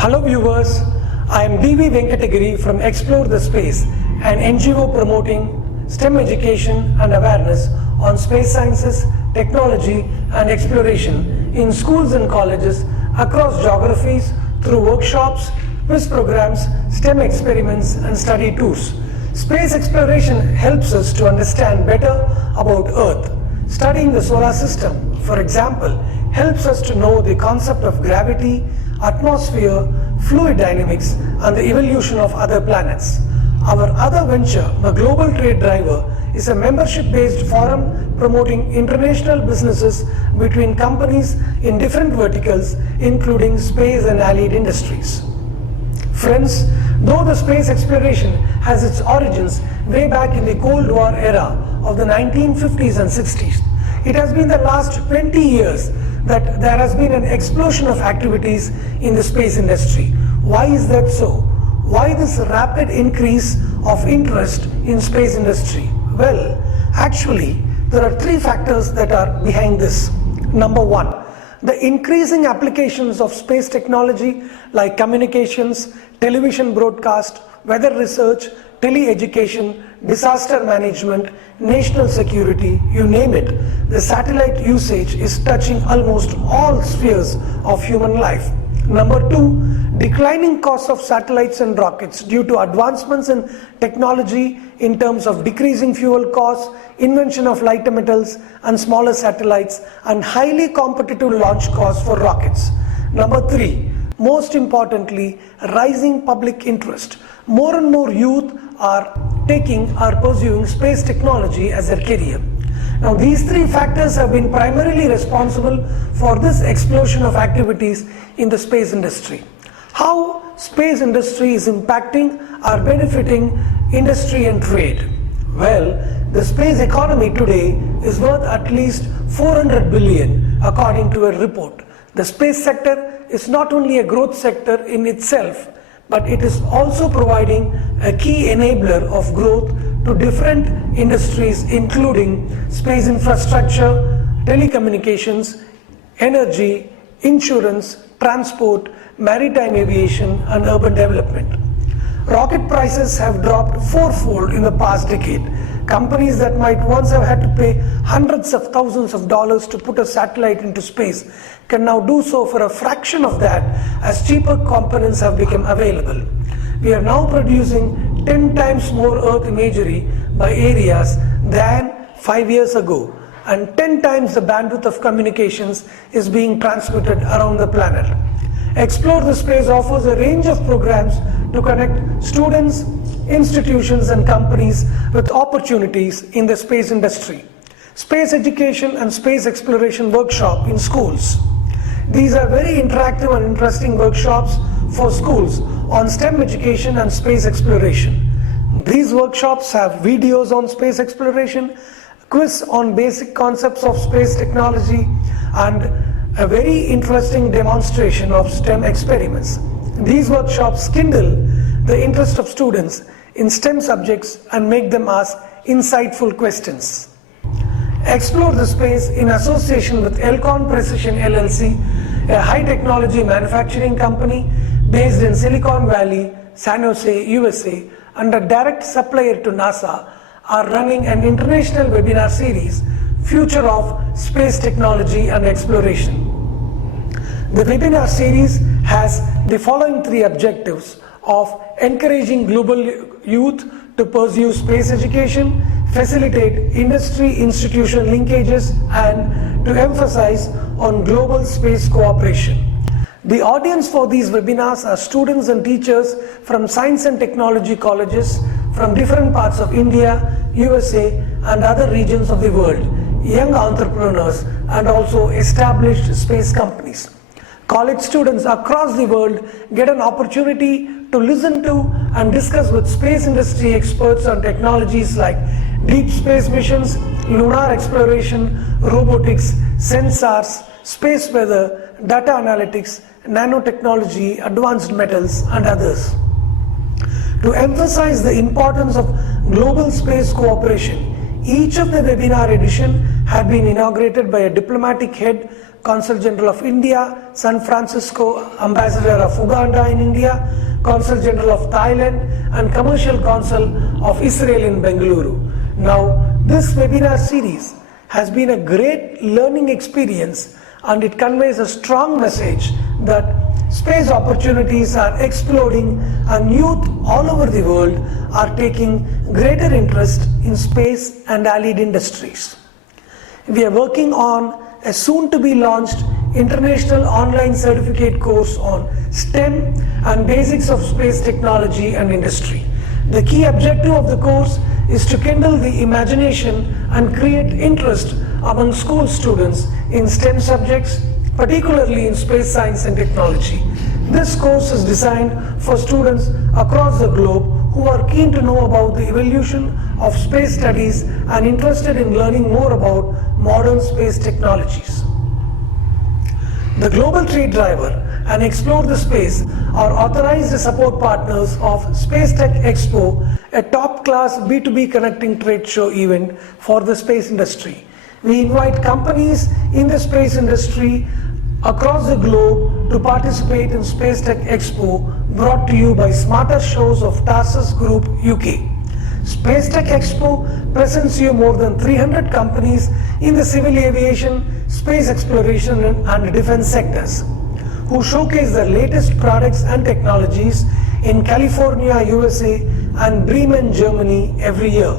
Hello viewers, I am D.V. Venkatagiri from Explore the Space, an NGO promoting STEM education and awareness on space sciences, technology and exploration in schools and colleges across geographies through workshops, quiz programs, STEM experiments and study tours. Space exploration helps us to understand better about Earth. Studying the solar system, for example, helps us to know the concept of gravity, atmosphere, fluid dynamics, and the evolution of other planets. Our other venture, the Global Trade Driver, is a membership-based forum promoting international businesses between companies in different verticals, including space and allied industries. Friends, though the space exploration has its origins way back in the Cold War era of the 1950s and 60s, it has been the last 20 years that there has been an explosion of activities in the space industry. Why is that so? Why this rapid increase of interest in space industry? Well, actually, there are three factors that are behind this. Number one, the increasing applications of space technology like communications, television broadcast, weather research, tele-education, disaster management, national security, you name it. The satellite usage is touching almost all spheres of human life. Number two, declining costs of satellites and rockets due to advancements in technology in terms of decreasing fuel costs, invention of lighter metals and smaller satellites, and highly competitive launch costs for rockets. Number three, most importantly, rising public interest. More and more youth are pursuing space technology as their career. Now, these three factors have been primarily responsible for this explosion of activities in the space industry. How space industry is impacting or benefiting industry and trade? Well, the space economy today is worth at least 400 billion according to a report. The space sector is not only a growth sector in itself, but it is also providing a key enabler of growth to different industries including space infrastructure, telecommunications, energy, insurance, transport, maritime aviation and urban development. Rocket prices have dropped fourfold in the past decade. Companies that might once have had to pay hundreds of thousands of dollars to put a satellite into space can now do so for a fraction of that as cheaper components have become available. We are now producing 10 times more Earth imagery by areas than 5 years ago, and 10 times the bandwidth of communications is being transmitted around the planet. Explore the Space offers a range of programs to connect students, institutions and companies with opportunities in the space industry. Space education and space exploration workshop in schools. These are very interactive and interesting workshops for schools on STEM education and space exploration. These workshops have videos on space exploration, quiz on basic concepts of space technology, and a very interesting demonstration of STEM experiments. These workshops kindle the interest of students in STEM subjects and make them ask insightful questions. Explore the Space in association with Elcon Precision LLC, a high technology manufacturing company based in Silicon Valley, San Jose, USA, and a direct supplier to NASA, are running an international webinar series, Future of Space Technology and Exploration. The webinar series has the following three objectives of encouraging global youth to pursue space education, facilitate industry-institution linkages, and to emphasize on global space cooperation. The audience for these webinars are students and teachers from science and technology colleges from different parts of India, USA, and other regions of the world, young entrepreneurs, and also established space companies. College students across the world get an opportunity to listen to and discuss with space industry experts on technologies like deep space missions, lunar exploration, robotics, sensors, space weather, data analytics, nanotechnology, advanced metals, and others. To emphasize the importance of global space cooperation, each of the webinar edition had been inaugurated by a diplomatic head, Consul General of India, San Francisco Ambassador of Uganda in India, Consul General of Thailand, and Commercial Consul of Israel in Bengaluru. Now, this webinar series has been a great learning experience, and it conveys a strong message that space opportunities are exploding and youth all over the world are taking greater interest in space and allied industries. We are working on a soon to be launched international online certificate course on STEM and basics of space technology and industry. The key objective of the course is to kindle the imagination and create interest among school students in STEM subjects, particularly in space science and technology. This course is designed for students across the globe who are keen to know about the evolution of space studies and interested in learning more about modern space technologies. The Global Trade Driver and Explore the Space are authorized support partners of Space Tech Expo, a top-class B2B connecting trade show event for the space industry. We invite companies in the space industry across the globe to participate in Space Tech Expo, brought to you by Smarter Shows of Tarsus Group UK. Space Tech Expo presents you more than 300 companies in the civil aviation, space exploration and defense sectors, who showcase their latest products and technologies in California, USA and Bremen, Germany every year.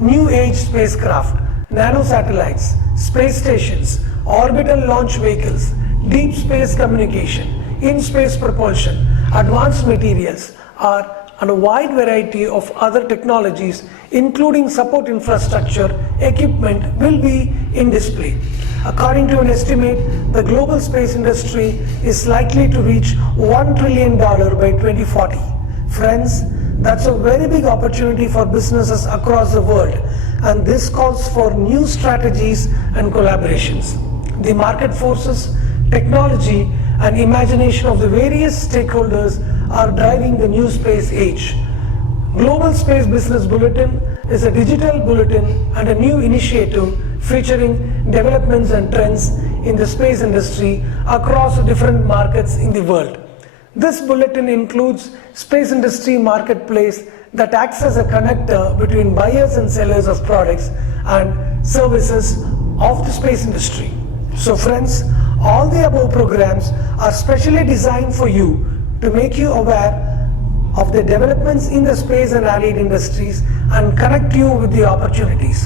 New age spacecraft, nanosatellites, space stations, orbital launch vehicles, deep space communication, in-space propulsion, advanced materials are and a wide variety of other technologies, including support infrastructure, equipment, will be in display. According to an estimate, the global space industry is likely to reach $1 trillion by 2040. Friends, that's a very big opportunity for businesses across the world, and this calls for new strategies and collaborations. The market forces, technology, and imagination of the various stakeholders are driving the new space age. Global Space Business Bulletin is a digital bulletin and a new initiative featuring developments and trends in the space industry across different markets in the world. This bulletin includes space industry marketplace that acts as a connector between buyers and sellers of products and services of the space industry. So friends, all the above programs are specially designed for you to make you aware of the developments in the space and allied industries and connect you with the opportunities.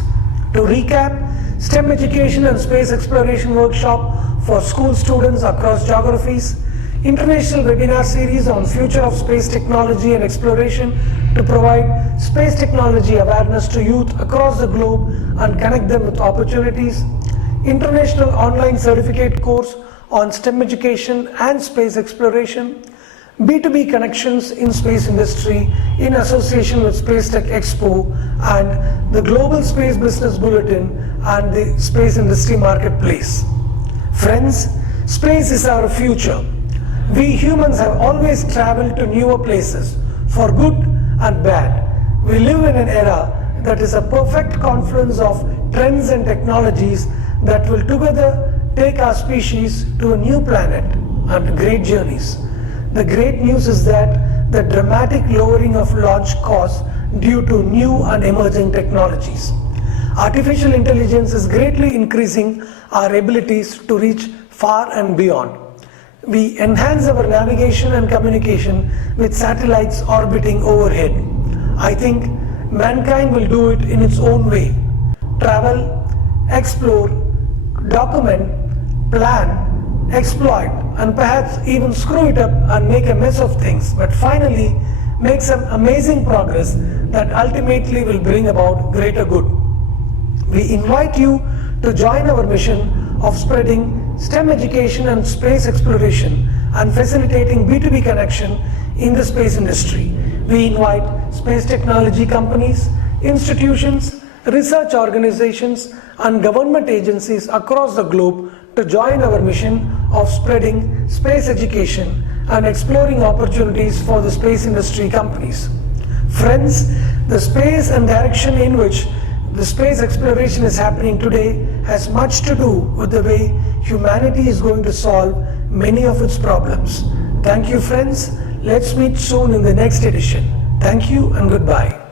To recap, STEM education and space exploration workshop for school students across geographies, international webinar series on future of space technology and exploration to provide space technology awareness to youth across the globe and connect them with opportunities, international online certificate course on STEM education and space exploration, B2B connections in space industry in association with Space Tech Expo and the Global Space Business Bulletin and the Space Industry Marketplace. Friends, space is our future. We humans have always traveled to newer places for good and bad. We live in an era that is a perfect confluence of trends and technologies that will together take our species to a new planet and great journeys. The great news is that the dramatic lowering of launch costs due to new and emerging technologies. Artificial intelligence is greatly increasing our abilities to reach far and beyond. We enhance our navigation and communication with satellites orbiting overhead. I think mankind will do it in its own way. Travel, explore, document, plan, exploit, and perhaps even screw it up and make a mess of things, but finally make some amazing progress that ultimately will bring about greater good. We invite you to join our mission of spreading STEM education and space exploration and facilitating B2B connection in the space industry. We invite space technology companies, institutions, research organizations, and government agencies across the globe to join our mission of spreading space education and exploring opportunities for the space industry companies. Friends, the space and direction in which the space exploration is happening today has much to do with the way humanity is going to solve many of its problems. Thank you, friends. Let's meet soon in the next edition. Thank you and goodbye.